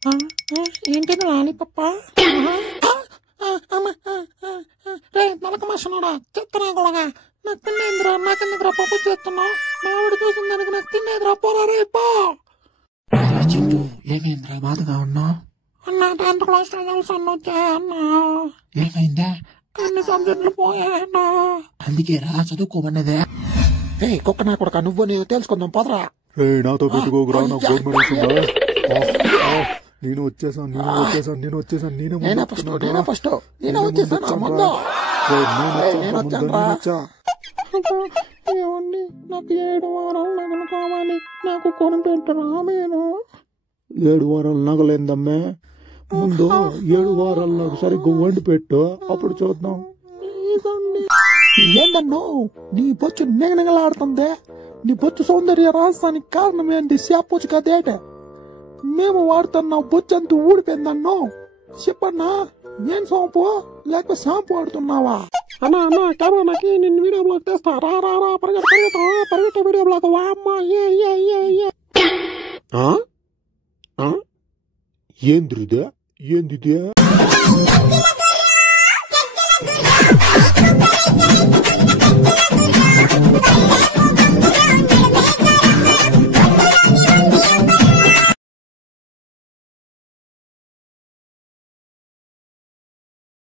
ఏంటిది లాలీపప్ప? రే నలక మనుషున్నాడా చెత్తనా కూడా నాకు తిన్నేంద్రా, నాకెందుకురా పప్పు చేస్తున్నావు? మావిడి చూసిన దానికి నాకు తిన్నేదిరా, పోరా రే పో. ఏమైందిరా బాధగా ఉన్నా? అన్న 10th క్లాస్ రిజల్ట్స్ అన్న వచ్చాయి అన్న. ఏమైందా? అన్ని సబ్జెక్టులు పోయాయన్నా. అందుకేరా చదువుకోమన్నదే. రే కుక్క నా కొడుక, నువ్వు నేను తెలుసుకుందాం పదరా. రే నాతో పెట్టుకోకురా, నాకు గవర్నమెంట్ నేను వచ్చేసాను నేనే నాకు 7 వారాలు నగలు కావాలి, నాకు కొనిపెట్టరా నేను. 7 వారాలు నగలేందమ్మే, ముందు 7 వారాలు నాకు సరిగ్గా వండి పెట్టు, అప్పుడు చూద్దాం. ఏందన్నో నీ బొచ్చు నిగనిగలాడుతుంది? నీ బొచ్చు సౌందర్య రహస్యానికి కారణం ఏంటి? చెప్పొచ్చు కదేట. మేము వాడుతున్నా బొచ్చు అంతా ఊడిపోయిందన్నో. చెప్పన్నా, ఏం సోంపు లేకపోతే షాంపూ వాడుతున్నావా? అన్నా కెమెరాకి నిన్ను వీడియో బ్లాగ్ తెస్తా. రా పరిగెట్ట వీడియో బ్లాగ్. అమ్మా ఏంద్రిదే ఏందిదే?